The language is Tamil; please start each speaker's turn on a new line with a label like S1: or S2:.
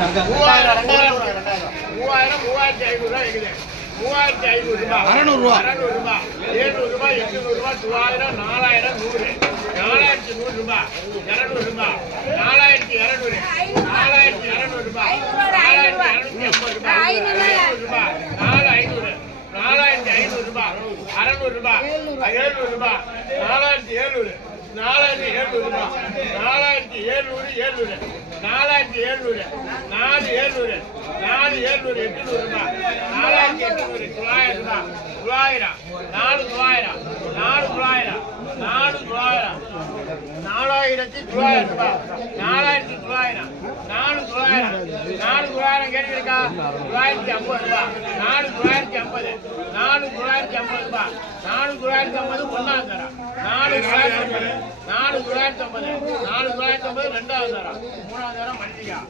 S1: மூவாயிரம் ரெண்டாயிரம் மூவாயிரம் மூவாயிரத்தி ஐநூறு ரூபாய் இருக்குது மூவாயிரத்தி ஐநூறு ரூபாய்
S2: அறநூறு ரூபா.
S1: அறநூறு தொள்ளாயிரம் நாலாயிரம் நூறு நாலாயிரத்தி நூறுரூபா இரநூறுபா நாலாயிரத்தி இரநூறு நாலாயிரத்தி இரநூறுபா நாலாயிரத்தி இருநூத்தி ஐம்பது ரூபாய் ஐநூறு நாலு ஐநூறு நாலாயிரத்தி ஐநூறு ரூபாய் எழுநூறுபா நாலாயிரத்தி எழுநூறு ரூபாய் நாலாயிரத்தி ஏழ்நூறு. எழுநூறு நாலாயிரத்தி எழுநூறு நாலு ஏழ்நூறு. நாலு ஏழ்நூறு எட்நூறுபா நாலாயிரத்தி எட்நூறு தொள்ளாயிரம் ரூபா தொள்ளாயிரம். நாலு தொள்ளாயிரம். நாலு தொள்ளாயிரம். நாலு தொள்ளாயிரம். நாலாயிரத்தி தொள்ளாயிரம் ரூபாய் நாலாயிரத்தி தொள்ளாயிரம். நாலு தொள்ளாயிரம். நாலு தொள்ளாயிரம் கேட்டுருக்கா? தொள்ளாயிரத்தி ஐம்பது ரூபாய் நாலு தொள்ளாயிரத்தி ஐம்பது. நாலு தொள்ளாயிரத்தி ஐம்பது ரூபாய் நாலு தொள்ளாயிரத்தி ஐம்பது ஒன்றாவது தரம் நாலு தொள்ளாயிரத்தி ஐம்பது. நாலு தொள்ளாயிரத்தி ஐம்பது. நாலு தொள்ளாயிரத்தி ஐம்பது ரெண்டாவது தரம். மூணாவது தரம் மல்லிகா.